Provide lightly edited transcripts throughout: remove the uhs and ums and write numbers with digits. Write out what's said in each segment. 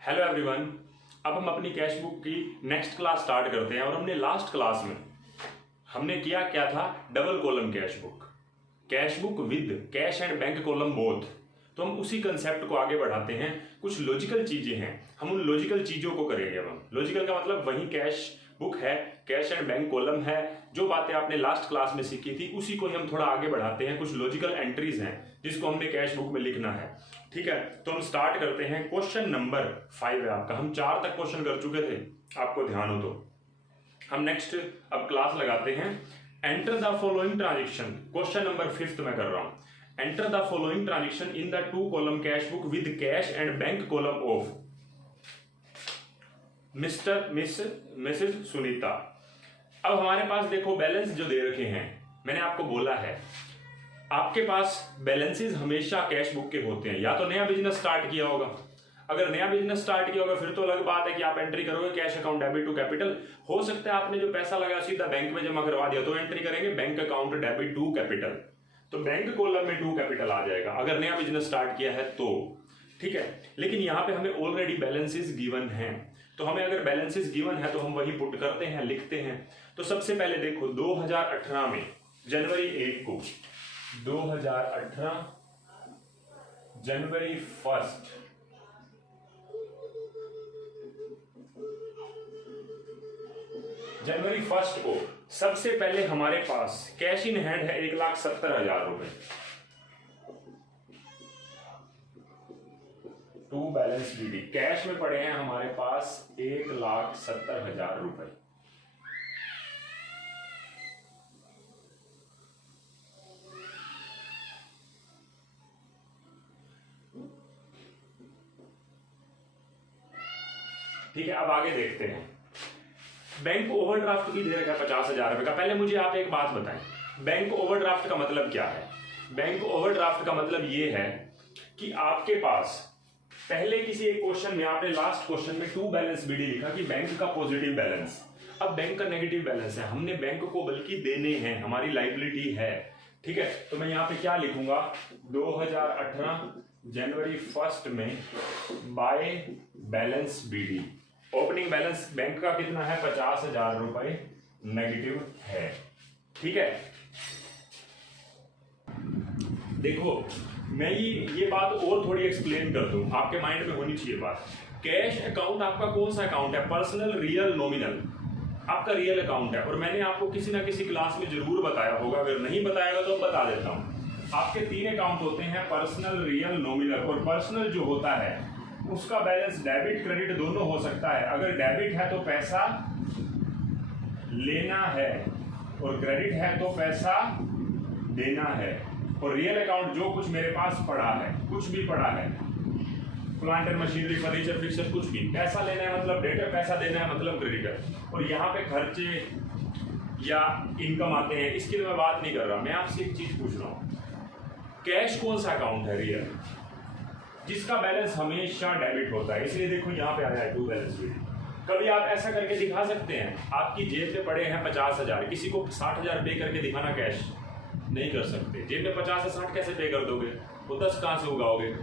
Hello everyone. अब हम अपनी कैश बुक की नेक्स्ट क्लास स्टार्ट करते हैं और हमने लास्ट क्लास में हमने क्या था, double column cash book with cash and bank column both. तो हम उसी कंसेप्ट को आगे बढ़ाते हैं। कुछ लॉजिकल चीजें हैं, हम उन लॉजिकल चीजों को करेंगे। हम लॉजिकल का मतलब वही कैश बुक है, कैश एंड बैंक कॉलम है, जो बातें आपने लास्ट क्लास में सीखी थी उसी को ही हम थोड़ा आगे बढ़ाते हैं। कुछ लॉजिकल एंट्रीज हैं जिसको हमने कैश बुक में लिखना है। ठीक है, तो हम स्टार्ट करते हैं। क्वेश्चन नंबर 5 है आपका। हम 4 तक क्वेश्चन कर चुके थे, आपको ध्यान हो तो। हम नेक्स्ट अब क्लास लगाते हैं। Enter the following transaction, question number 5 मैं कर रहा हूं। Enter the following transaction in the 2 column cash book with cash and bank column of Mrs Sunita. अब हमारे पास देखो बैलेंस जो दे रखे हैं, मैंने आपको बोला है आपके पास बैलेंसेस हमेशा कैश बुक के होते हैं। या तो नया बिजनेस स्टार्ट किया होगा, अगर नया बिजनेस स्टार्ट किया होगा फिर तो अलग बात है कि आप एंट्री करोगे cash account debit to capital. हो सकता है आपने जो पैसा लगाया सीधा बैंक में जमा करवा दिया, तो एंट्री करेंगे bank account debit to capital, तो बैंक कॉलम में टू कैपिटल आ जाएगा अगर नया बिजनेस स्टार्ट किया है तो। ठीक है, लेकिन यहाँ पे हमें ऑलरेडी बैलेंसेस गिवन हैं, तो हमें अगर बैलेंसेस गिवन है तो हम वही पुट करते हैं, लिखते हैं। तो सबसे पहले देखो 2018 में जनवरी 1 को 2018 जनवरी 1 जनवरी 1 को सबसे पहले हमारे पास कैश इन हैंड है 1,70,000 रुपए। टू बैलेंस बीडी कैश में पड़े हैं हमारे पास 1,70,000 रुपए। ठीक है, अब आगे देखते हैं। बैंक ओवरड्राफ्ट की दे रखा है 50,000 रुपए का। पहले मुझे आप एक बात बताएं, बैंक ओवरड्राफ्ट का मतलब क्या है? बैंक ओवरड्राफ्ट का मतलब ये है कि आपके पास पहले किसी एक क्वेश्चन में आपने लास्ट क्वेश्चन में टू बैलेंस बीडी लिखा कि बैंक का पॉजिटिव बैलेंस, अब बैंक का नेगेटिव बैलेंस है, हमने बैंक को बल्कि देने हैं, हमारी लाइबिलिटी है। ठीक है, तो मैं यहाँ पे क्या लिखूंगा, 2018 जनवरी 1 में by balance BD opening balance bank का कितना है, 50,000 रुपए नेगेटिव है। ठीक है, देखो मैं ये बात और थोड़ी एक्सप्लेन कर दूं, आपके माइंड में होनी चाहिए बात। कैश अकाउंट आपका कौन सा अकाउंट है? Personal, real, nominal. आपका रियल अकाउंट है और मैंने आपको किसी ना किसी क्लास में जरूर बताया होगा, अगर नहीं बताया तो बता देता हूं। आपके 3 अकाउंट होते हैं, पर्सनल, रियल, नॉमिनल। और पर्सनल जो होता है उसका बैलेंस डेबिट क्रेडिट दोनों हो सकता है। अगर डेबिट है तो पैसा लेना है और क्रेडिट है तो पैसा देना है। और रियल अकाउंट जो कुछ मेरे पास पड़ा है, कुछ भी पड़ा है, plant and machinery, furniture, fixer, कुछ भी, पैसा लेना है मतलब डेबिटर, पैसा देना है मतलब क्रेडिटर। और यहाँ पे खर्चे या इनकम आते हैं, इसकी तो मैं बात नहीं कर रहा। मैं आपसे एक चीज पूछ रहा हूँ, कैश कौन सा अकाउंट है? रियल, जिसका बैलेंस हमेशा डेबिट होता है। इसलिए देखो यहाँ पे आया है टू बैलेंस बीडी। कभी आप ऐसा करके दिखा सकते हैं, आपकी जेब में पड़े हैं 50,000, किसी को 60,000 पे करके दिखाना कैश नहीं कर सकते। जेब में 50 से 60 कैसे पे कर दोगे? वो 10 कहाँ से उगाओगे?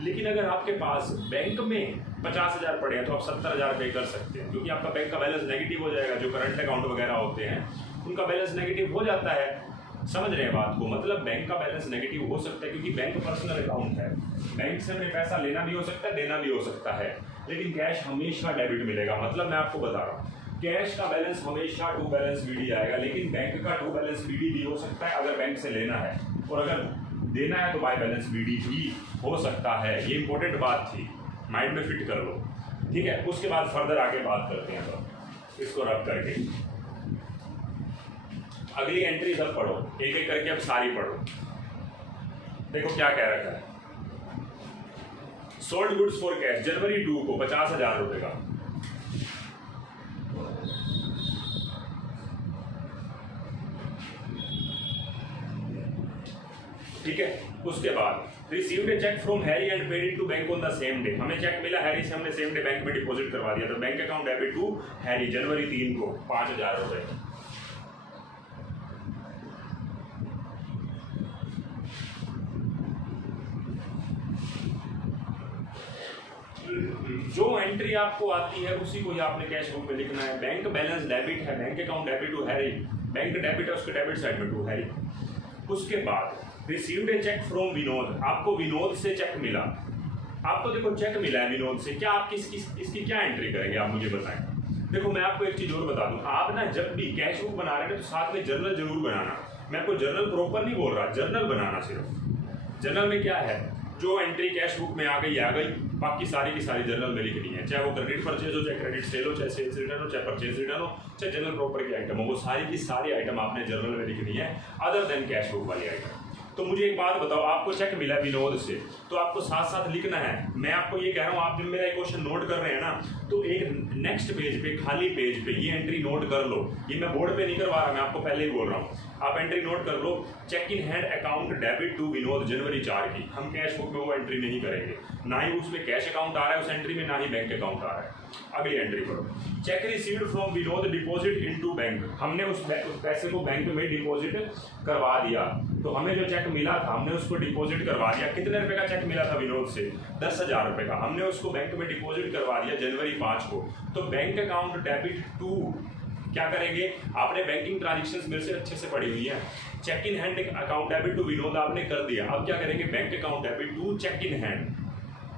लेकिन अगर आपके पास बैंक में 50,000 पड़े हैं तो आप 70,000 पे कर सकते हैं, क्योंकि आपका बैंक का बैलेंस नेगेटिव हो जाएगा। जो करंट अकाउंट वगैरह होते हैं उनका बैलेंस नेगेटिव हो जाता है। समझ रहे हैं बात को? मतलब बैंक का बैलेंस नेगेटिव हो सकता है क्योंकि बैंक पर्सनल अकाउंट है, बैंक से हमें पैसा लेना भी हो सकता है, देना भी हो सकता है, लेकिन कैश हमेशा डेबिट मिलेगा। मतलब मैं आपको बता रहा हूँ, कैश का बैलेंस हमेशा टू बैलेंस बीडी आएगा, लेकिन बैंक का टू बैलेंस बीडी भी हो सकता है अगर बैंक से लेना है, और अगर देना है तो बाय बैलेंस बीडी भी हो सकता है। ये इंपॉर्टेंट बात थी, माइंड में फिट कर लो। ठीक है, उसके बाद फर्दर आगे बात करते हैं। तो इसको रब करके अगली एंट्री सब पढ़ो, एक एक करके अब सारी पढ़ो। देखो क्या कह रखा है, सोल्ड गुड्स फॉर कैश जनवरी 2 को 50,000 रुपए का। ठीक है, उसके बाद received a cheque from Harry and paid it to bank on the same day. हमें चेक मिला हैरी से, हमने सेम डे बैंक में डिपॉजिट करवा दिया। तो bank account debit to Harry जनवरी 3 को 5,000 रुपए। जो एंट्री आपको आती है उसी को ही आपने कैश बुक में लिखना है। बैंक बैलेंस डेबिट है, bank account debit to Harry, bank debit है उसके डेबिट साइड में टू हैरी। उसके बाद received a cheque from Vinod, आपको विनोद से चेक मिला, आपको देखो चेक मिला है विनोद से, क्या आप इसकी क्या एंट्री करेंगे आप मुझे बताएं। देखो मैं आपको एक चीज और बता दूं, आप ना जब भी कैश बुक बना रहे हैं तो साथ में जर्नल जरूर बनाना। मैं आपको जर्नल प्रॉपर नहीं बोल रहा, जर्नल बनाना सिर्फ। जर्नल में क्या है, जो एंट्री कैश बुक में आ गई, बाकी सारी की सारी जर्नल में लिखनी है, चाहे वो क्रेडिट परचेज हो, चाहे क्रेडिट सेल हो, चाहे सेल्स रिटर्न हो, चाहे परचेज रिटर्न हो, चाहे जनरल प्रॉपर की आइटम हो, वो सारी की सारी आइटम आपने जर्नल में लिखनी है अदर देन कैश बुक वाली आइटम। तो मुझे एक बात बताओ, आपको चेक मिला विनोद से, तो आपको साथ साथ लिखना है। मैं आपको ये कह रहा हूँ, आप जब मेरा एक क्वेश्चन नोट कर रहे हैं ना, तो एक नेक्स्ट पेज पे, खाली पेज पे ये एंट्री नोट कर लो। ये मैं बोर्ड पे नहीं करवा रहा, मैं आपको पहले ही बोल रहा हूँ, आप एंट्री नोट कर लो। Cheque in hand account debit to Vinod जनवरी 4 की, हम कैश बुक में वो एंट्री नहीं करेंगे, ना ही उसमें कैश अकाउंट आ रहा है उस एंट्री में, ना ही बैंक अकाउंट आ रहा है। अगली एंट्री करो, check received from Vinod deposit into bank, हमने उस पैसे को बैंक में डिपॉजिट करवा दिया। तो हमें जो चेक मिला था हमने उसको डिपॉजिट करवा दिया। कितने रुपए का चेक मिला था विनोद से? 10,000 रुपए का। हमने उसको बैंक में डिपॉजिट करवा दिया जनवरी 5 को। तो बैंक अकाउंट डेबिट टू, क्या करेंगे, आपने बैंकिंग ट्रांजेक्शंस मेरे से अच्छे से पढ़ी हुई है। Cheque in hand account debit to Vinod आपने कर दिया, अब क्या करेंगे, bank account debit to cheque in hand,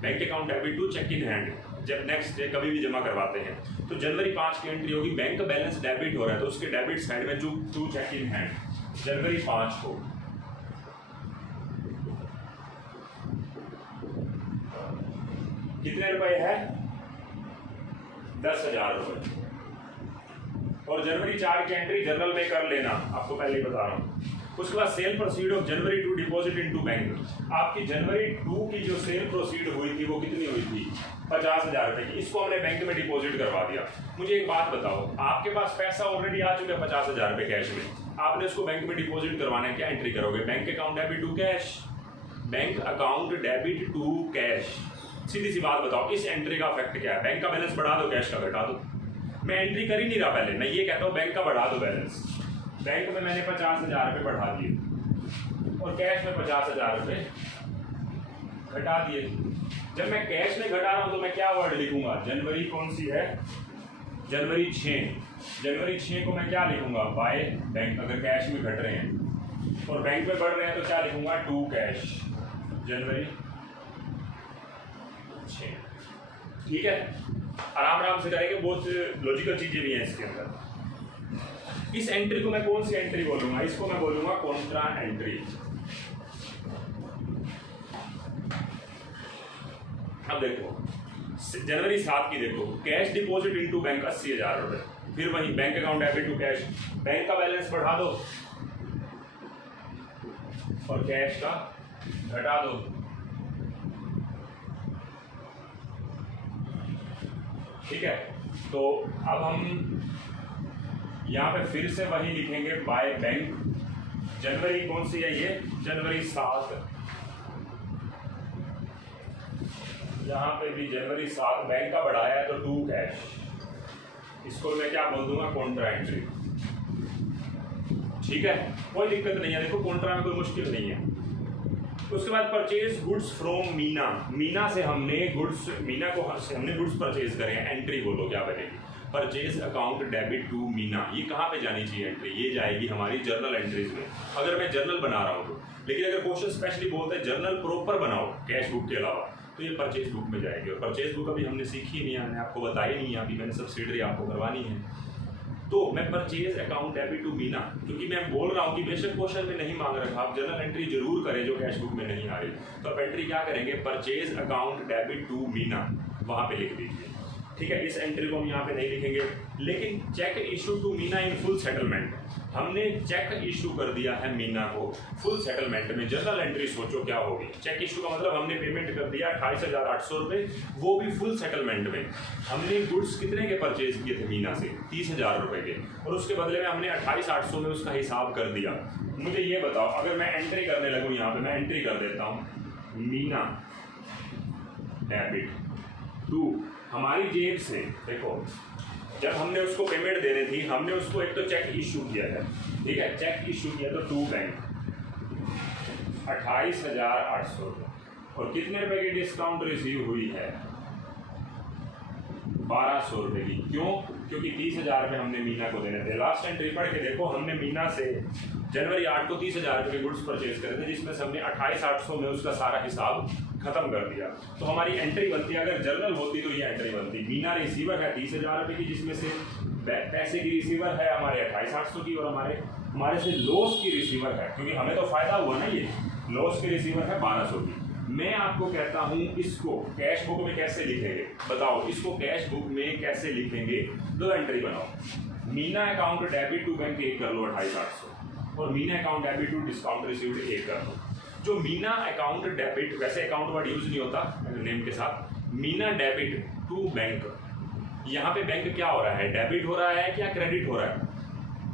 bank account debit to cheque in hand. जब नेक्स्ट डे कभी भी जमा करवाते हैं तो जनवरी 5 की एंट्री होगी, बैंक बैलेंस डेबिट हो रहा है तो उसके डेबिट साइड में टू चेक इन हैंड जनवरी 5 को। कितने रुपए है? 10,000 रुपए। और जनवरी 4 की एंट्री जनरल में कर लेना, आपको पहले ही बता रहा हूँ। उसके बाद cell proceed of January 2 deposit into bank. आपकी जनवरी 2 की जो सेल प्रोसीड हुई थी वो कितनी हुई थी? 50,000 रुपए की। इसको हमने बैंक में डिपॉजिट करवा दिया। मुझे एक बात बताओ, आपके पास पैसा ऑलरेडी आ चुका है 50,000 रुपए कैश में, आपने उसको बैंक में डिपॉजिट करवाना है, क्या एंट्री करोगे? Bank account debit to cash, bank account debit to cash. सीधी सी बात बताओ, इस एंट्री का इफेक्ट क्या है? बैंक का बैलेंस बढ़ा दो, कैश का घटा दो। मैं एंट्री कर ही नहीं रहा, पहले मैं ये कहता हूँ बैंक का बढ़ा दो बैलेंस। बैंक में मैंने 50,000 रुपये बढ़ा दिए और कैश में 50,000 रुपये घटा दिए। जब मैं कैश में घटा रहा हूँ तो मैं क्या वर्ड लिखूंगा? जनवरी कौन सी है? जनवरी 6। जनवरी 6 को मैं क्या लिखूंगा? बाय बैंक, अगर कैश में घट रहे हैं और बैंक में बढ़ रहे हैं तो क्या लिखूंगा? टू कैश जनवरी 6। ठीक है, आराम आराम से करेंगे, बहुत लॉजिकल चीजें भी हैं इसके अंदर। इस एंट्री को मैं कौन सी एंट्री बोलूंगा? इसको मैं बोलूंगा कॉन्ट्रा एंट्री। अब देखो जनवरी 7 की देखो, कैश डिपॉजिट इनटू बैंक 80,000 रुपए, फिर वही bank account debit to cash, bank का बैलेंस बढ़ा दो और कैश का घटा दो। ठीक है, तो अब हम यहाँ पे फिर से वही लिखेंगे बाय बैंक। जनवरी कौन सी है? ये जनवरी 7। यहाँ पे भी जनवरी 7 बैंक का बढ़ाया है तो टू कैश, इसको मैं क्या बोल दूंगा? Contra entry. ठीक है, कोई दिक्कत नहीं है, देखो कॉन्ट्रा में कोई मुश्किल नहीं है। उसके बाद purchase goods from Meena. Meena से हमने गुड्स, मीना को हमने गुड्स परचेज करे हैं, एंट्री बोलो क्या बनेगी? Purchase account debit to Meena. ये कहाँ पे जानी चाहिए एंट्री? ये जाएगी हमारी जर्नल एंट्रीज में, अगर मैं जर्नल बना रहा हूँ तो। लेकिन अगर क्वेश्चन स्पेशली बोलते हैं जर्नल प्रॉपर बनाओ कैश बुक के अलावा, तो ये परचेज बुक में जाएगी। और परचेज बुक अभी हमने सीखी नहीं है, मैंने आपको बताई नहीं है, अभी मैंने सब्सिडरी आपको करवानी है। तो मैं purchase account debit to Meena, क्योंकि मैं बोल रहा हूँ कि बेशक क्वेश्चन में नहीं मांग रखा, आप जर्नल एंट्री जरूर करें जो कैश बुक में नहीं आ रही। तो आप एंट्री क्या करेंगे? Purchase account debit to Meena, वहाँ पे लिख दीजिए। ठीक है, इस एंट्री को हम यहाँ पे नहीं लिखेंगे। लेकिन cheque issue to Meena in full settlement, हमने चेक इशू कर दिया है मीना को फुल सेटलमेंट में। जनरल एंट्री सोचो क्या होगी? चेक इशू का मतलब हमने पेमेंट कर दिया 28,800 रुपये, वो भी फुल सेटलमेंट में। हमने गुड्स कितने के परचेज किए थे मीना से? 30,000 रुपये के, और उसके बदले में हमने 28,800 में उसका हिसाब कर दिया। मुझे ये बताओ, अगर मैं एंट्री करने लगूँ यहाँ पे, मैं एंट्री कर देता हूँ मीना डेबिट टू, हमारी जेब से देखो, जब हमने उसको पेमेंट देनी थी हमने उसको एक तो चेक इशू किया है, ठीक है, चेक इशू किया तो टू बैंक 28,800 रुपये, और कितने रुपए की डिस्काउंट रिसीव हुई है? 1200 रुपये की। क्यों? क्योंकि 30,000 रुपये हमने मीना को देने थे। लास्ट एंट्री पढ़ के देखो, हमने मीना से जनवरी 8 को 30,000 रुपये के गुड्स परचेज करे थे, जिसमें से हमने 28,800 में उसका सारा हिसाब खत्म कर दिया। तो हमारी एंट्री बनती, अगर जर्नल होती तो ये एंट्री बनती, मीना रिसीवर है 30,000 रुपये की, जिसमें से पैसे की रिसीवर है हमारे 28,800 की, और हमारे से लॉस की रिसीवर है, क्योंकि हमें तो फायदा हुआ ना, ये लॉस की रिसीवर है 1200 की। मैं आपको कहता हूँ इसको कैश बुक में कैसे लिखेंगे, बताओ इसको कैश बुक में कैसे लिखेंगे। दो एंट्री बनाओ, Meena account debit to bank 1 कर लो 28,800, और Meena account debit to discount received 1 कर लो। जो मीना अकाउंट डेबिट, वैसे अकाउंट वर्ड यूज नहीं होता नेम के साथ, मीना डेबिट टू बैंक, यहाँ पे बैंक क्या हो रहा है, डेबिट हो रहा है क्या क्रेडिट हो रहा है,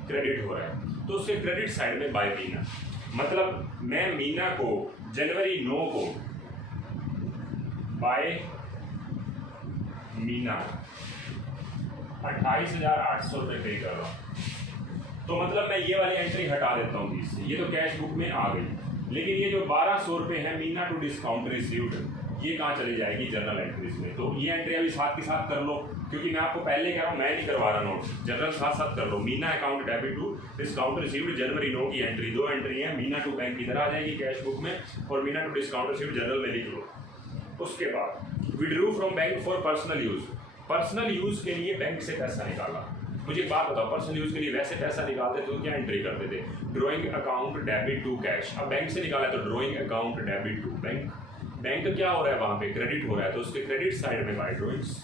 क्रेडिट हो रहा है, तो उससे क्रेडिट साइड में बाय मीना, मतलब मैं मीना को जनवरी 9 को बाय मीना 28,800 रुपये पे कर रहा हूँ, तो मतलब मैं ये वाली एंट्री हटा देता हूँ इससे, ये तो कैश बुक में आ गई। लेकिन ये जो 1200 रुपये है मीना टू डिस्काउंट रिसीव्ड, ये कहाँ चली जाएगी, जर्नल एंट्रीज में। तो ये एंट्री अभी साथ के साथ कर लो, क्योंकि मैं आपको पहले कह रहा हूँ, मैं नहीं करवा रहा नोट, जनरल साथ साथ कर लो। Meena account debit to discount received जनवरी 9 की एंट्री, दो एंट्री है, मीना टू बैंक इधर आ जाएगी कैश बुक में, और Meena to discount received journal में लिख लो। उसके बाद withdrew from bank for personal use, personal use के लिए बैंक से पैसा निकाला। मुझे एक बात बताओ, पर्सनल यूज के लिए वैसे पैसा निकालते तो क्या एंट्री करते थे, drawing account debit to cash. अब बैंक से निकाला तो drawing account debit to bank, bank क्या हो रहा है वहां पे, क्रेडिट हो रहा है, तो उसके क्रेडिट साइड में बाय ड्रॉइंग्स,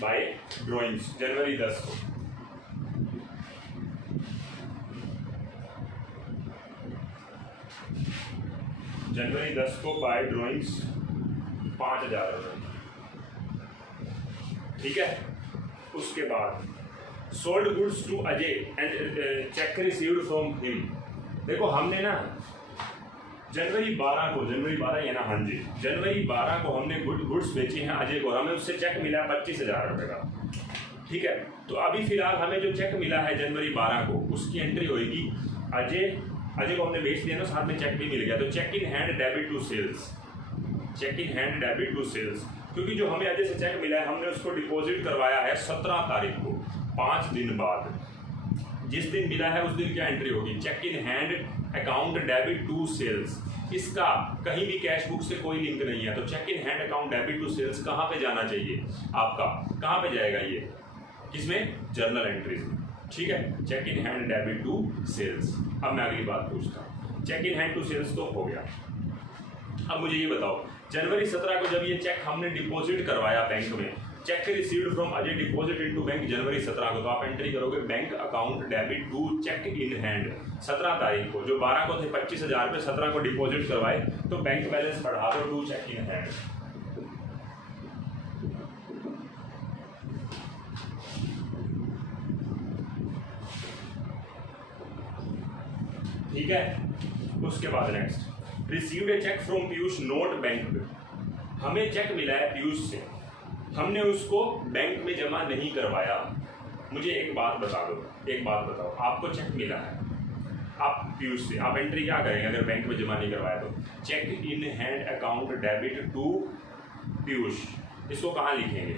बाय ड्रॉइंग्स जनवरी 10 को। जनवरी 10 को बाय ड्रॉइंग्स 5,000 रुपये, ठीक है। उसके बाद sold goods to Ajay and cheque received from him. देखो हमने ना जनवरी 12 को, जनवरी 12 या ना, हाँ जी, जनवरी 12 को हमने गुड्स बेचे हैं अजय को, हमें उससे चेक मिला 25,000 रुपये का, ठीक है। तो अभी फिलहाल हमें जो चेक मिला है जनवरी 12 को, उसकी एंट्री होगी अजय को हमने बेच दिया ना, साथ में चेक भी मिल गया, तो cheque in hand debit to sales, cheque in hand debit to sales. क्योंकि जो हमें अजय से चेक मिला है, हमने उसको डिपॉजिट करवाया है 17 तारीख को, 5 दिन बाद, जिस दिन मिला है उस दिन क्या एंट्री होगी, cheque in hand account debit to sales. इसका कहीं भी कैश बुक से कोई लिंक नहीं है, तो cheque in hand account debit to sales कहाँ पे जाना चाहिए आपका, कहाँ पे जाएगा ये, किसमें, जर्नल एंट्रीज में, ठीक है। Cheque in hand debit to sales. अब मैं अगली बात पूछता हूँ, cheque in hand to sales तो हो गया। अब मुझे ये बताओ, जनवरी 17 को जब ये चेक हमने डिपॉजिट करवाया बैंक में, cheque received from Ajay deposit into bank जनवरी 17 को, तो आप एंट्री करोगे bank account debit to cheque in hand 17 तारीख को, जो 12 को थे 25,000 रुपये, 17 को डिपॉजिट करवाए, तो बैंक बैलेंस बढ़ा दो टू चेक इन हैंड। ठीक है। उसके बाद next, received a cheque from Piyush not bank, हमें चेक मिला है पीयूष से, हमने उसको बैंक में जमा नहीं करवाया। मुझे एक बात बता दो, एक बात बताओ, आपको चेक मिला है आप पीयूष से, आप एंट्री क्या करेंगे अगर बैंक में जमा नहीं करवाया तो, cheque in hand account debit to Piyush. इसको कहाँ लिखेंगे,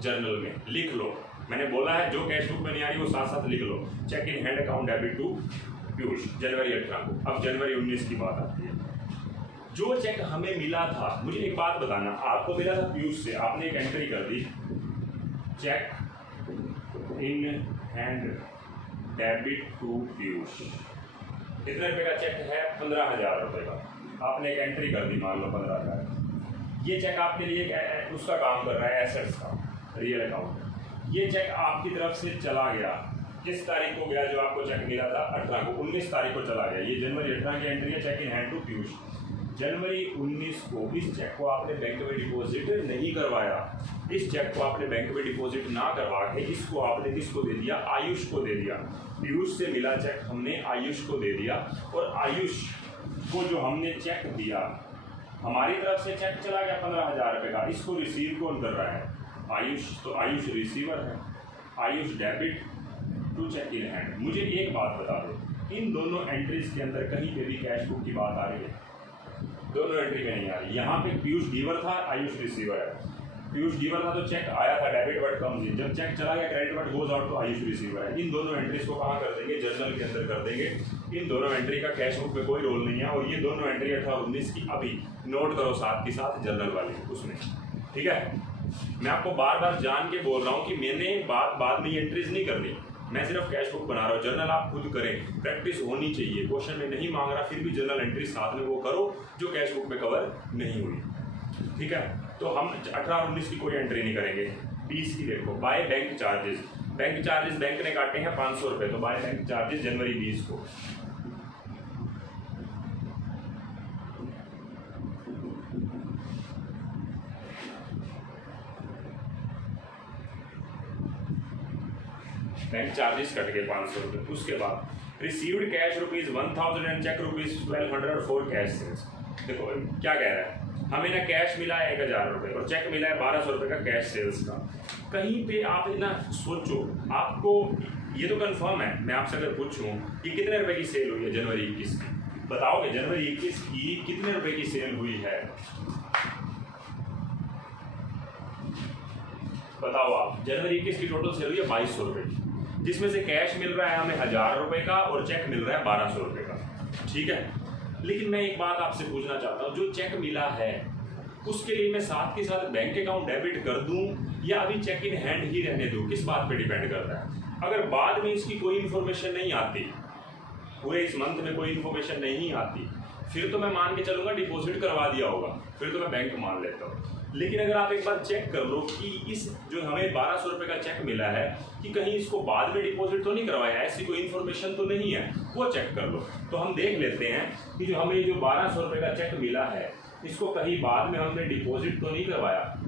जर्नल में लिख लो। मैंने बोला है जो कैश बुक में नहीं आ रही वो साथ साथ लिख लो, cheque in hand account debit to Piyush जनवरी 18 को। अब जनवरी 19 की बात आती है, जो चेक हमें मिला था, मुझे एक बात बताना, आपको मिला था पीयूष से, आपने एक एंट्री कर दी, cheque in hand debit to Piyush, कितने रुपए का चेक है, 15,000 रुपये का, आपने एक एंट्री कर दी, मान लो 15,000। ये चेक आपके लिए उसका काम कर रहा है, एसेट्स का, रियल अकाउंट। ये चेक आपकी तरफ से चला गया, किस तारीख को गया, जो आपको चेक मिला था 18 को, 19 तारीख को चला गया। ये जनवरी 18 की एंट्री है, cheque in hand to Piyush. जनवरी 19 को इस चेक को आपने बैंक में डिपॉजिट नहीं करवाया, इस चेक को आपने बैंक में डिपॉजिट ना करवा के इसको आपने किसको दे दिया, आयुष को दे दिया। पीयूष से मिला चेक हमने आयुष को दे दिया, और आयुष को जो हमने चेक दिया, हमारी तरफ से चेक चला गया 15,000 रुपये का, इसको रिसीव कौन कर रहा है, आयुष। तो आयुष रिसीवर है, Ayush debit to cheque in hand. मुझे एक बात बता दो, इन दोनों एंट्रीज के अंदर कहीं पे भी कैश बुक की बात आ रही है, दोनों एंट्री में नहीं आ रही। यहाँ पे पीयूष गिवर था, आयुष रिसीवर है। पीयूष गिवन था तो चेक आया था, डेबिट वर्ड कम्स इन, जब चेक चला गया credit word goes out to Ayush receiver है। इन दोनों एंट्रीज को कहाँ कर देंगे, जर्नल के अंदर कर देंगे। इन दोनों एंट्री का कैश बुक में कोई रोल नहीं है, और ये दोनों एंट्री 18-19 की अभी नोट करो साथ के साथ जर्नल वाली उसमें, ठीक है। मैं आपको बार बार जान के बोल रहा हूँ कि मैंने बाद में एंट्रीज नहीं करनी, मैं सिर्फ कैश बुक बना रहा हूँ। जर्नल आप खुद करें, प्रैक्टिस होनी चाहिए। क्वेश्चन में नहीं मांग रहा, फिर भी जर्नल एंट्री साथ में वो करो जो कैश बुक में कवर नहीं हुई, ठीक है। तो हम 18-19 की कोई एंट्री नहीं करेंगे। 20 की देखो, by bank charges, bank charges bank ने काटे हैं 500 रुपये, तो बाय बैंक चार्जेस जनवरी 20 को। बैंक चार्जेस कट गए 500 रुपये। उसके बाद received cash ₹1000 and cheque ₹1200 for cash sales. देखो क्या कह रहा है, हमें ना कैश मिला है 1000 रुपये और चेक मिला है 1200 रुपये का कैश सेल्स का। कहीं पे आप ना सोचो, आपको ये तो कंफर्म है, मैं आपसे अगर पूछूं कि कितने रुपए की सेल हुई है जनवरी 21 की, बताओगे जनवरी 21 की कितने रुपए की सेल हुई है, बताओ आप। जनवरी 21 की टोटल सेल हुई है 2200 रुपये की, जिसमें से कैश मिल रहा है हमें 1000 रुपये का और चेक मिल रहा है 1200 रुपये का, ठीक है। लेकिन मैं एक बात आपसे पूछना चाहता हूँ, जो चेक मिला है उसके लिए मैं साथ के साथ बैंक अकाउंट डेबिट कर दूं या अभी चेक इन हैंड ही रहने दूं, किस बात पे डिपेंड करता है। अगर बाद में इसकी कोई इन्फॉर्मेशन नहीं आती, पूरे इस मंथ में कोई इन्फॉर्मेशन नहीं आती, फिर तो मैं मान के चलूंगा डिपॉजिट करवा दिया होगा, फिर तो मैं बैंक मान लेता हूँ। लेकिन अगर आप एक बार चेक कर लो कि इस जो हमें 1200 रुपये का चेक मिला है कि कहीं इसको बाद में डिपॉजिट तो नहीं करवाया, ऐसी कोई इन्फॉर्मेशन तो नहीं है, वो चेक कर लो। तो हम देख लेते हैं कि जो हमें जो 1200 रुपये का चेक मिला है इसको कहीं बाद में हमने डिपॉजिट तो नहीं करवाया,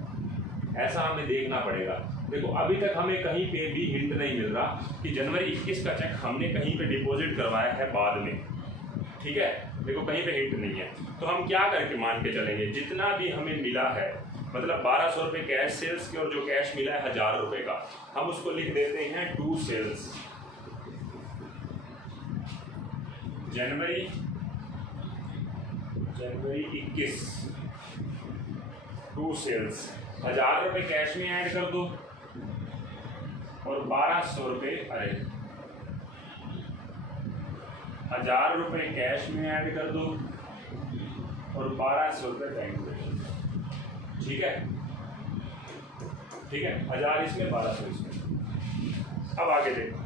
ऐसा हमें देखना पड़ेगा। देखो अभी तक हमें कहीं पे भी हिंट नहीं मिल रहा कि जनवरी 21 का चेक हमने कहीं पे डिपॉजिट करवाया है बाद में, ठीक है। देखो कहीं पे हिंट नहीं है, तो हम क्या करके मान के चलेंगे, जितना भी हमें मिला है, मतलब 1200 रुपये कैश सेल्स के और जो कैश मिला है 1000 रुपये का, हम उसको लिख देते हैं टू सेल्स। जनवरी 21 टू सेल्स, 1000 रुपये कैश में ऐड कर दो और 1200 रुपये, अरे 1000 रुपये कैश में ऐड कर दो और 1200 रुपये बैंक में, ठीक है, ठीक है। 1000 इसमें 1200 इसमें। अब आगे देखो,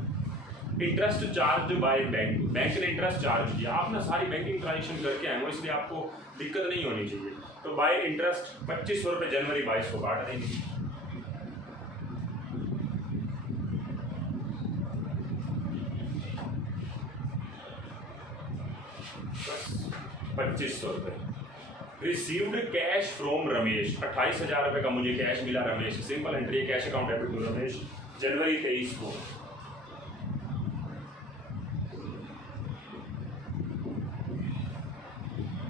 interest charge by bank, bank ने इंटरेस्ट चार्ज किया, आप ना सारी बैंकिंग ट्रांजेक्शन करके आए हो इसलिए आपको दिक्कत नहीं होनी चाहिए। तो बाय इंटरेस्ट 2500 रुपये जनवरी 22 को काट देंगे, बस 2500 रुपये। रिसीव्ड कैश फ्रॉम रमेश, 28,000 रुपये का मुझे कैश मिला रमेश, सिंपल एंट्री है, cash account debit to Ramesh, जनवरी 23 को।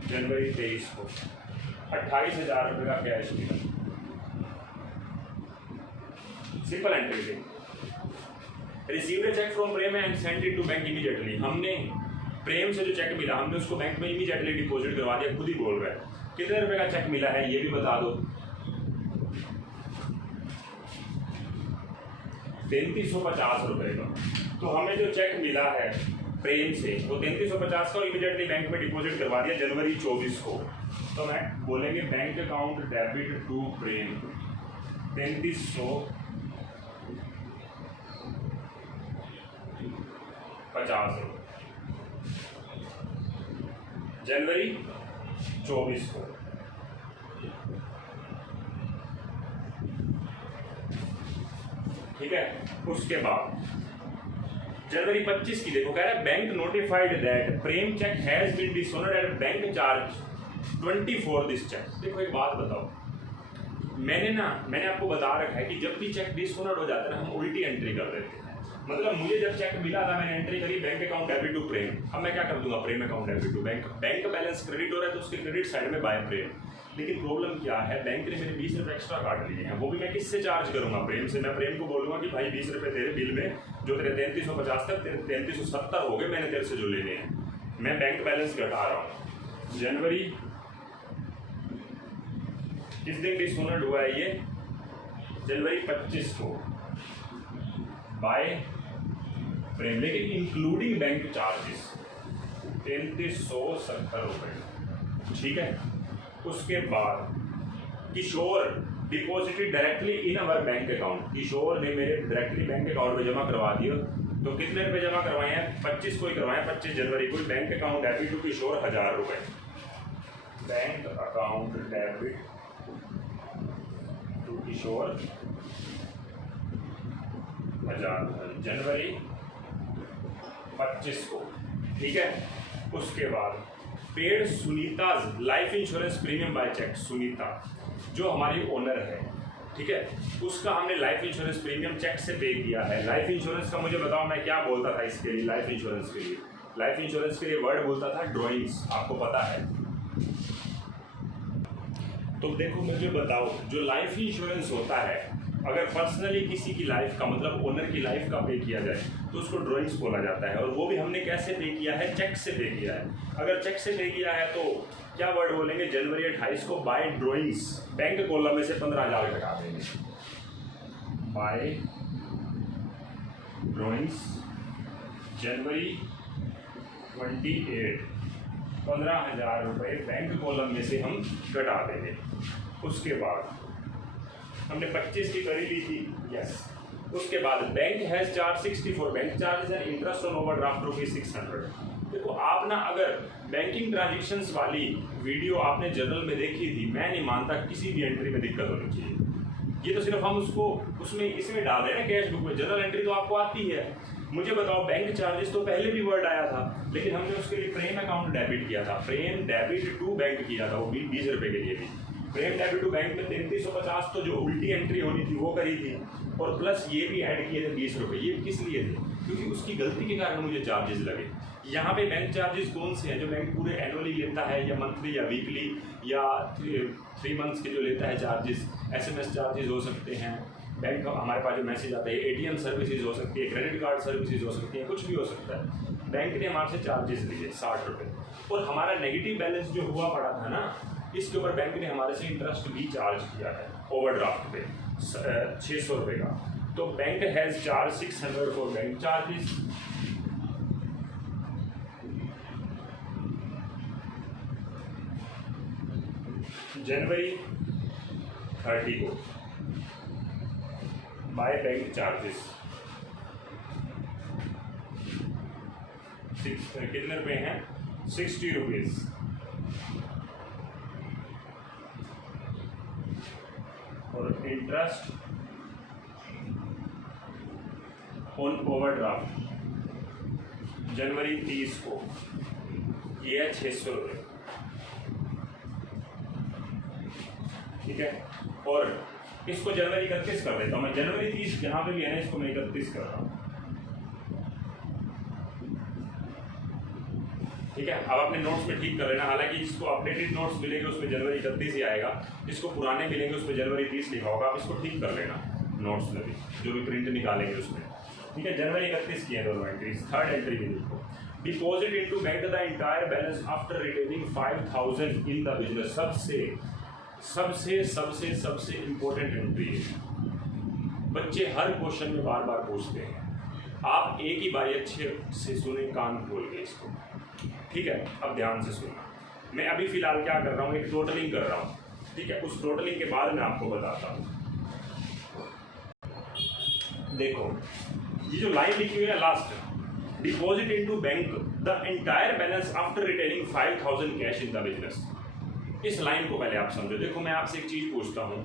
जनवरी 23 को 28,000 रुपये का कैश मिला, सिंपल एंट्री थी। Received cheque from Prem and send it to bank immediately, हमने प्रेम से जो चेक मिला हमने उसको बैंक में इमीडिएटली डिपॉजिट करवा दिया, खुद ही बोल रहा है। कितने रुपए का चेक मिला है ये भी बता दो, 3350 रुपये का। तो हमें जो चेक मिला है प्रेम से वो 3350 का इमीडिएटली बैंक में डिपॉजिट करवा दिया जनवरी 24 को। तो मैं बोलेंगे बैंक अकाउंट डेबिट टू प्रेम 3350 रुपये जनवरी 24 को। ठीक है, उसके बाद जनवरी 25 की देखो, कह रहा है bank notified that Prem cheque has been dishonoured at bank charge 24 this cheque. देखो एक बात बताओ, मैंने आपको बता रखा है कि जब भी चेक डिसऑनर्ड हो जाता है ना हम उल्टी एंट्री कर देते हैं। मतलब मुझे जब चेक मिला था मैंने एंट्री करी bank account debit to Prem, अब मैं क्या कर दूंगा Prem account debit to bank, bank balance credit हो रहा है तो उसके क्रेडिट साइड में बाय प्रेम। लेकिन प्रॉब्लम क्या है, बैंक ने मेरे 20 रुपये एक्स्ट्रा काट लिए हैं, वो भी मैं किससे चार्ज करूंगा, प्रेम से। मैं प्रेम को बोलूंगा कि भाई 20 रुपये तेरे बिल में जो तेरे 3350 तक तेरे 3370 हो गए मैंने तेरे से जो लेने हैं, मैं बैंक बैलेंस घटा रहा हूँ। जनवरी किस दिन डिसऑनर्ड हुआ है ये, जनवरी 25 को बाय फ्रेम, लेकिन इंक्लूडिंग बैंक चार्जेस 3370 रुपये, ठीक है। उसके बाद Kishore deposited directly in our bank account, Kishore ने मेरे डायरेक्टली बैंक अकाउंट में जमा करवा दिया। तो कितने रुपए जमा करवाए हैं? 25 को ही करवाए, 25 जनवरी को। Bank account debit to Kishore 1000 रुपये, bank account debit to Kishore 1000 जनवरी 25 को, ठीक है। उसके बाद paid Sunita life insurance premium by cheque, Sunita जो हमारी ओनर है, ठीक है, उसका हमने लाइफ इंश्योरेंस प्रीमियम चेक से पे किया है। लाइफ इंश्योरेंस का मुझे बताओ मैं क्या बोलता था इसके लिए? लाइफ इंश्योरेंस के लिए, लाइफ इंश्योरेंस के लिए वर्ड बोलता था ड्राइंग्स, आपको पता है। तो देखो मुझे बताओ, जो लाइफ इंश्योरेंस होता है, अगर पर्सनली किसी की लाइफ का मतलब ओनर की लाइफ का पे किया जाए तो उसको ड्राइंग्स बोला जाता है। और वो भी हमने कैसे पे किया है? चेक से पे किया है। अगर चेक से पे किया है तो क्या वर्ड बोलेंगे? जनवरी 28 को बाय ड्राइंग्स, बैंक कॉलम में से 15,000 घटा देंगे, बाय ड्राइंग्स जनवरी 28 15,000 रुपये बैंक कॉलम में से हम घटा देंगे। उसके बाद हमने 25 की करी ली थी, यस। उसके बाद bank has charge 64, bank charges and interest on overdraft rupees 600। देखो आप ना, अगर बैंकिंग ट्रांजेक्शंस वाली वीडियो आपने जर्नल में देखी थी, मैं नहीं मानता किसी भी एंट्री में दिक्कत होनी चाहिए। ये तो सिर्फ हम उसको उसमें इसमें डाल रहे हैं ना, कैश बुक में। जनरल एंट्री तो आपको आती है। मुझे बताओ, बैंक चार्जेस तो पहले भी वर्ड आया था, लेकिन हमने उसके लिए प्रेम अकाउंट डेबिट किया था, प्रेम डेबिट टू बैंक किया था, वो भी 20 रुपये के लिए भी। प्रेम डेबिट टू बैंक में 3350 तो जो उल्टी एंट्री होनी थी वो करी थी, और प्लस ये भी ऐड किए थे 20 रुपये। ये किस लिए थे? क्योंकि उसकी गलती के कारण मुझे चार्जेस लगे। यहाँ पे बैंक चार्जेस कौन से हैं जो बैंक पूरे एनुअली लेता है, या मंथली या वीकली या 3 मंथ्स के जो लेता है चार्जेस? SMS चार्जेस हो सकते हैं, बैंक हमारे पास जो मैसेज आता है, ATM सर्विसेज हो सकती है, क्रेडिट कार्ड सर्विसेज हो सकती है, कुछ भी हो सकता है। बैंक ने हमारे से चार्जेस लिए 60 रुपये, और हमारा नेगेटिव बैलेंस जो हुआ पड़ा था ना, इसके ऊपर बैंक ने हमारे से इंटरेस्ट भी चार्ज किया है ओवरड्राफ्ट पे 600 रुपये का। तो bank has charge 600 for bank charges. जनवरी 30 को बाय बैंक चार्जेस कितने रुपए हैं? 60 रुपीज। और इंटरेस्ट ऑन ओवरड्राफ्ट जनवरी 30 को ये है 600 रुपये, ठीक है। और इसको जनवरी 31 कर देता हूँ मैं। जनवरी 30 जहाँ पे भी है ना, इसको मैं 31 कर रहा हूँ, ठीक है। अब अपने नोट्स में ठीक कर लेना। हालांकि जिसको अपडेटेड नोट्स मिलेंगे उसमें जनवरी 31 ही आएगा, जिसको पुराने मिलेंगे उसमें जनवरी 30 लिखा होगा। आप इसको ठीक कर लेना नोट्स में भी, जो भी प्रिंट निकालेंगे उसमें, ठीक है। जनवरी 31 की है दोनों एंट्रीज। थर्ड एंट्री भी लिखो, deposit into bank the entire balance after retaining 5000 in the business. सबसे सबसे सबसे इंपॉर्टेंट एंट्री है। बच्चे हर क्वेश्चन में बार बार पूछते हैं, आप एक ही बार अच्छे से सुने, कान खोल के इसको, ठीक है। अब ध्यान से सुनना। मैं अभी फिलहाल क्या कर रहा हूँ, एक टोटलिंग कर रहा हूँ, ठीक है। उस टोटलिंग के बाद मैं आपको बताता हूँ। देखो ये जो लाइन लिखी हुई है last, deposit into bank the entire balance after retaining 5000 cash in the business. इस लाइन को पहले आप समझो। देखो मैं आपसे एक चीज पूछता हूँ,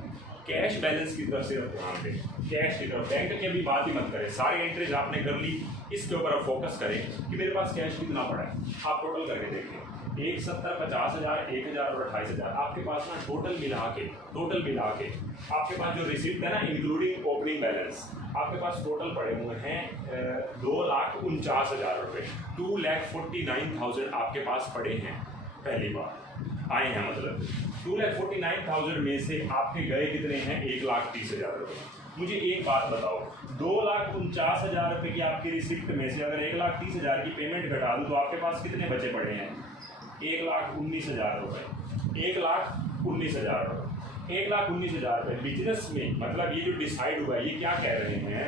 कैश बैलेंस की तरफ सिर्फ ध्यान दें, कैश की तरफ। बैंक की अभी बात ही मत करें, सारी एंट्रीज आपने कर ली, इसके ऊपर आप फोकस करें कि मेरे पास कैश कितना पड़ा है। आप टोटल करके देखें, 1, 70, 50,000, 1,000 और 28,000। आपके पास ना टोटल मिला के आपके पास जो रिसिप्ट है ना, इंक्लूडिंग ओपनिंग बैलेंस, आपके पास टोटल पड़े हुए हैं 2,49,000 रुपये। 2,49,000 आपके पास पड़े हैं, पहली बार आए हैं, मतलब 2,49,000 में से आपके गए कितने हैं? 1,30,000 रुपये। मुझे एक बात बताओ, 2,49,000 रुपये की आपकी रिसिप्ट में से अगर 1,30,000 की पेमेंट घटा दूँ तो आपके पास कितने बचे पड़े हैं? 1,19,000 रुपये। 1,19,000 रुपये, 1,19,000 रुपये बिजनेस में, मतलब ये जो डिसाइड हुआ है ये क्या कह रहे हैं,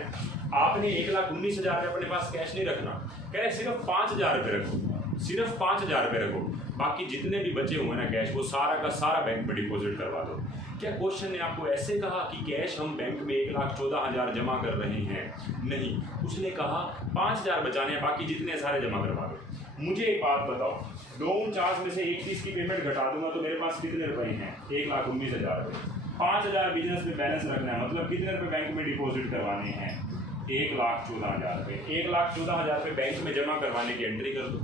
आपने 1,19,000 रुपये अपने पास कैश नहीं रखना, कह रहे सिर्फ 5,000 रुपये रखो, सिर्फ 5,000 रुपये रखो, बाकी जितने भी बचे हुए ना कैश वो सारा का सारा बैंक में डिपॉजिट करवा दो। क्या क्वेश्चन ने आपको ऐसे कहा कि कैश हम बैंक में 1,14,000 जमा कर रहे हैं? नहीं, उसने कहा 5,000 बचाने हैं, बाकी जितने सारे जमा करवा दो। मुझे एक बात बताओ, 249 में से 31 की पेमेंट घटा दूंगा तो मेरे पास कितने रुपए हैं? 1,19,000 रुपये। 5,000 बिजनेस में बैलेंस रखना है, मतलब कितने रुपए बैंक में डिपॉजिट करवाने हैं? 1,14,000 रुपये। 1,14,000 रुपये बैंक में जमा करवाने की एंट्री कर दो,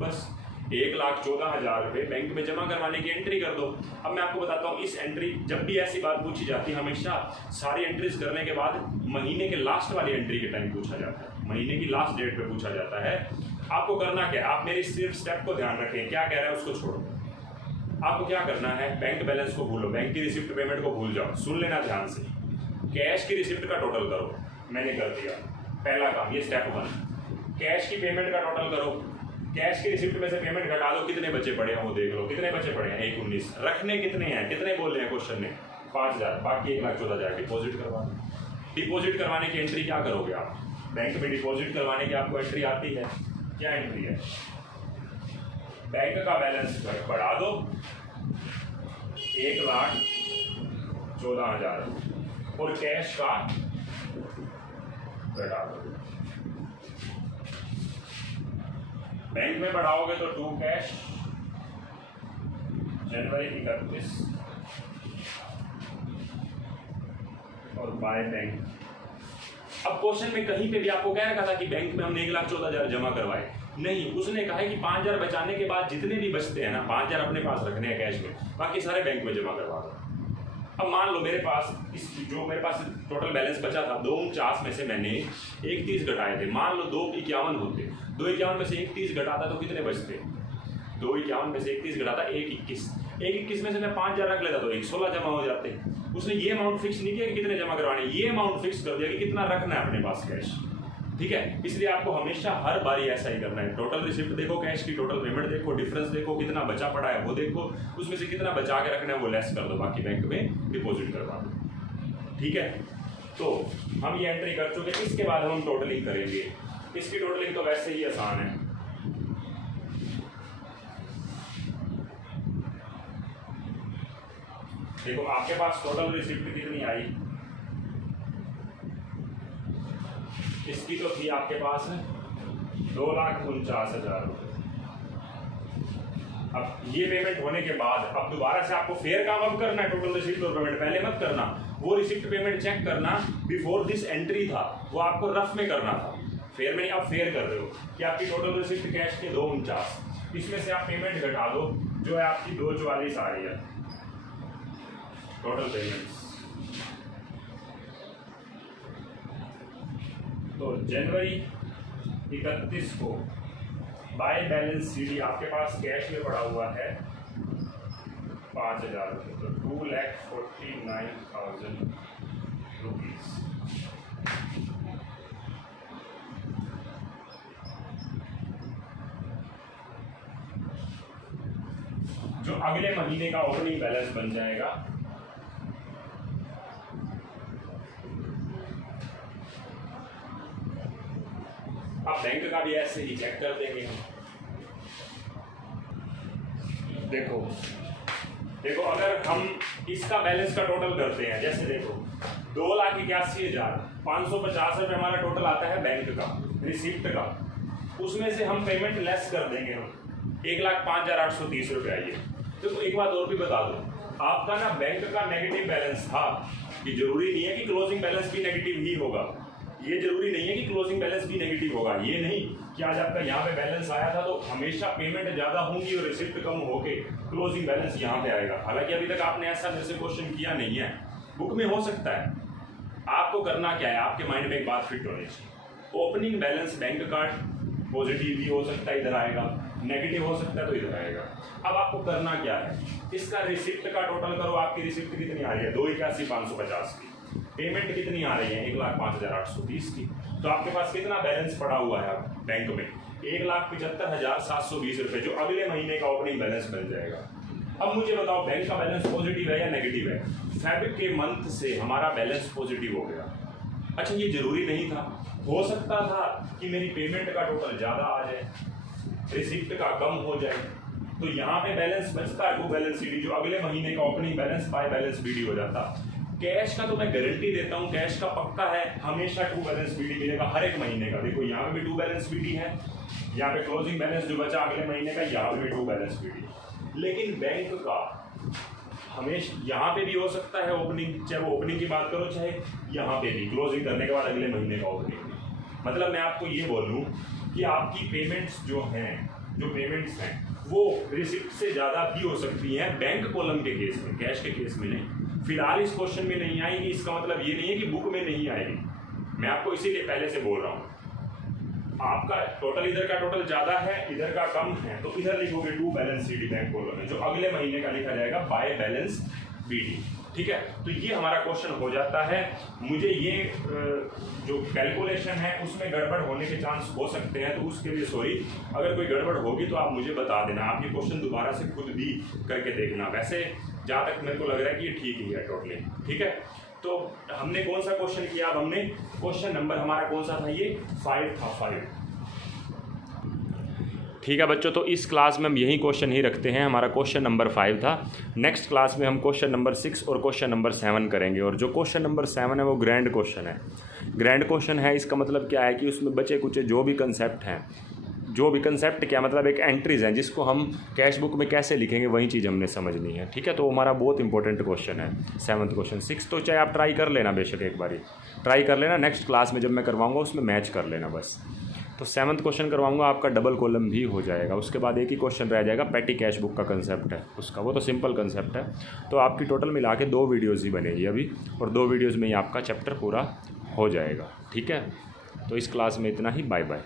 बस 1,14,000 रुपये बैंक में जमा करवाने की एंट्री कर दो। अब मैं आपको बताता हूँ, इस एंट्री जब भी ऐसी बात पूछी जाती है हमेशा सारी एंट्रीज करने के बाद महीने के लास्ट वाली एंट्री के टाइम पूछा जाता है, महीने की लास्ट डेट पे पूछा जाता है। आपको करना क्या है, आप मेरी सिर्फ स्टेप को ध्यान रखें, क्या कह रहा है उसको छोड़ो। आपको क्या करना है, बैंक बैलेंस को भूलो, बैंक की रिसिप्ट पेमेंट को भूल जाओ, सुन लेना ध्यान से। कैश की रिसिप्ट का टोटल करो, मैंने कर दिया पहला काम, ये स्टेप 1। कैश की पेमेंट का टोटल करो, कैश की रिसिप्ट में से पेमेंट घटा दो, कितने बचे पड़े हैं वो देख लो, कितने बचे पड़े हैं? 1,19। रखने कितने हैं, कितने बोल रहे हैं क्वेश्चन में? 5,000, बाकी 1,14,000 डिपॉजिट करवाना। डिपॉजिट करवाने की एंट्री क्या करोगे आप? बैंक में डिपॉजिट करवाने की आपको एंट्री आती है, क्या एंट्री है? बैंक का बैलेंस बढ़ा दो 1,14,000 और कैश का घटा दो। बैंक में बढ़ाओगे तो 2 कैश, जनवरी 31 और बाय बैंक। अब क्वेश्चन में कहीं पे भी आपको कह रखा था कि बैंक में हमने 1,14,000 जमा करवाए, नहीं, उसने कहा है कि 5,000 बचाने के बाद जितने भी बचते हैं ना, 5,000 अपने पास रखने हैं कैश में, बाकी सारे बैंक में जमा करवा दो। अब मान लो मेरे पास जो मेरे पास टोटल बैलेंस बचा था 249 में से मैंने 31 घटाए थे, मान लो 251 होते, 251 में से 31 घटाता तो कितने बचते? 251 में से 31 घटाता 121, 121 में से मैं 5,000 रख लेता तो 116 जमा हो जाते। उसने ये अमाउंट फिक्स नहीं किया कि कितने जमा करवाने, ये अमाउंट फिक्स कर दिया कि कितना रखना है अपने पास कैश, ठीक है। इसलिए आपको हमेशा हर बारी ऐसा ही करना है, टोटल रिसिप्ट देखो, कैश की टोटल पेमेंट देखो, डिफरेंस देखो, कितना बचा पड़ा है वो देखो, उसमें से कितना बचा के रखना है वो लेस कर दो, बाकी बैंक में डिपॉजिट करवा दो, ठीक है। तो हम ये एंट्री कर चुके, इसके बाद हम टोटलिंग करेंगे। इसकी टोटलिंग तो वैसे ही आसान है, देखो आपके पास टोटल रिसिप्ट कितनी आई, इसकी तो थी आपके पास 2,49,000 रुपये। अब ये पेमेंट होने के बाद अब दोबारा से आपको फेयर काम अब करना है, टोटल रिसिप्ट और पेमेंट पहले मत करना, वो रिसिप्ट पेमेंट चेक करना बिफोर दिस एंट्री था, वो आपको रफ में करना था, फेयर में नहीं। आप फेयर कर रहे हो कि आपकी टोटल रिसिप्ट कैश के 249, इसमें से आप पेमेंट घटा दो, जो है आपकी 244 आ रही है टोटल पेमेंट्स। तो जनवरी 31 को बाय बैलेंस सीडी आपके पास कैश में पड़ा हुआ है 5,000 रुपये, तो 2,49,000 रुपीज़। जो अगले महीने का ओपनिंग बैलेंस बन जाएगा आप बैंक का भी ऐसे ही चेक कर देंगे। देखो देखो अगर हम इसका बैलेंस का टोटल करते हैं, जैसे देखो 2,81,550 रुपये हमारा टोटल आता है बैंक का रिसिप्ट का, उसमें से हम पेमेंट लेस कर देंगे, हम 1,05,830 रुपये आइए। देखो एक बात और भी बता दो, आपका ना बैंक का नेगेटिव बैलेंस था, ये जरूरी नहीं है कि क्लोजिंग बैलेंस भी नेगेटिव ही होगा, ये जरूरी नहीं है कि क्लोजिंग बैलेंस भी नेगेटिव होगा, ये नहीं कि आज आपका यहाँ पे बैलेंस आया था तो हमेशा पेमेंट ज़्यादा होंगी और रिसिप्ट कम होके क्लोजिंग बैलेंस यहाँ पे आएगा। हालांकि अभी तक आपने ऐसा मेरे से क्वेश्चन किया नहीं है, बुक में हो सकता है। आपको करना क्या है, आपके माइंड में एक बात फिट होनी चाहिए, ओपनिंग बैलेंस बैंक का पॉजिटिव भी हो सकता है, इधर आएगा, नेगेटिव हो सकता है तो इधर आएगा। अब आपको करना क्या है, इसका रिसिप्ट का टोटल करो, आपकी रिसिप्ट कितनी आ रही है 2,81,550 की, पेमेंट कितनी आ रही है 1,05,830 की, तो आपके पास कितना बैलेंस पड़ा हुआ है बैंक में 1,75,720 रुपये, जो अगले महीने का ओपनिंग बैलेंस मिल जाएगा। अब मुझे बताओ बैंक का बैलेंस पॉजिटिव है या नेगेटिव है? फेब के मंथ से हमारा बैलेंस पॉजिटिव हो गया। अच्छा, ये जरूरी नहीं था, हो सकता था कि मेरी पेमेंट का टोटल ज़्यादा आ जाए, रिसिप्ट का कम हो जाए, तो यहाँ पे बैलेंस बचता टू बैलेंस सीडी, जो अगले महीने का opening balance by balance BD हो जाता। कैश का तो मैं गारंटी देता हूँ, कैश का पक्का है, हमेशा टू बैलेंस बीडी मिलेगा हर एक महीने का। देखो यहाँ पे भी टू बैलेंस बीडी है, यहाँ पे क्लोजिंग बैलेंस जो बचा अगले महीने का, यहाँ पे भी टू बैलेंस बीडी। लेकिन बैंक का हमेशा यहाँ पे भी हो सकता है ओपनिंग, चाहे वो ओपनिंग की बात करो चाहे यहाँ पे भी क्लोजिंग करने के बाद अगले महीने का ओपनिंग। मतलब मैं आपको ये बोलूँ कि आपकी पेमेंट्स जो पेमेंट्स हैं वो रिसिप्ट से ज़्यादा भी हो सकती हैं बैंक कॉलम के केस में, कैश के केस में नहीं। फिलहाल इस क्वेश्चन में नहीं आएगी, इसका मतलब ये नहीं है कि बुक में नहीं आएगी, मैं आपको इसीलिए पहले से बोल रहा हूँ। आपका टोटल इधर का टोटल ज़्यादा है, इधर का कम है, तो इधर लिखोगे to balance CD bank column में, जो अगले महीने का लिखा जाएगा बाय बैलेंस बीडी। ठीक है, तो ये हमारा क्वेश्चन हो जाता है। मुझे ये जो कैलकुलेशन है उसमें गड़बड़ होने के चांस हो सकते हैं, तो उसके लिए सॉरी। अगर कोई गड़बड़ होगी तो आप मुझे बता देना, आप ये क्वेश्चन दोबारा से खुद भी करके देखना। वैसे जहाँ तक मेरे को लग रहा है कि ये ठीक ही है टोटली। ठीक है, तो हमने कौन सा क्वेश्चन किया? अब हमने क्वेश्चन नंबर हमारा कौन सा था? ये 5 था, 5। ठीक है बच्चों, तो इस क्लास में हम यही क्वेश्चन ही रखते हैं। हमारा क्वेश्चन नंबर 5 था। नेक्स्ट क्लास में हम क्वेश्चन नंबर 6 और क्वेश्चन नंबर 7 करेंगे। और जो क्वेश्चन नंबर 7 है वो ग्रैंड क्वेश्चन है। ग्रैंड क्वेश्चन है, इसका मतलब क्या है कि उसमें बचे कुछ जो भी कंसेप्ट हैं, जो भी कंसेप्ट क्या मतलब एक एंट्रीज हैं जिसको हम कैश बुक में कैसे लिखेंगे, वही चीज़ हमने समझनी है। ठीक है, तो हमारा बहुत इंपॉर्टेंट क्वेश्चन है 7th क्वेश्चन। 6 तो चाहे आप ट्राई कर लेना, बेशक एक बारी ट्राई कर लेना, नेक्स्ट क्लास में जब मैं करवाऊँगा उसमें मैच कर लेना बस। तो 7th क्वेश्चन करवाऊंगा, आपका डबल कॉलम भी हो जाएगा। उसके बाद एक ही क्वेश्चन रह जाएगा, पेटी कैश बुक का कंसेप्ट है उसका, वो तो सिंपल कंसेप्ट है। तो आपकी टोटल मिला के 2 वीडियोज़ ही बनेगी अभी, और 2 वीडियोज़ में ही आपका चैप्टर पूरा हो जाएगा। ठीक है, तो इस क्लास में इतना ही। Bye bye.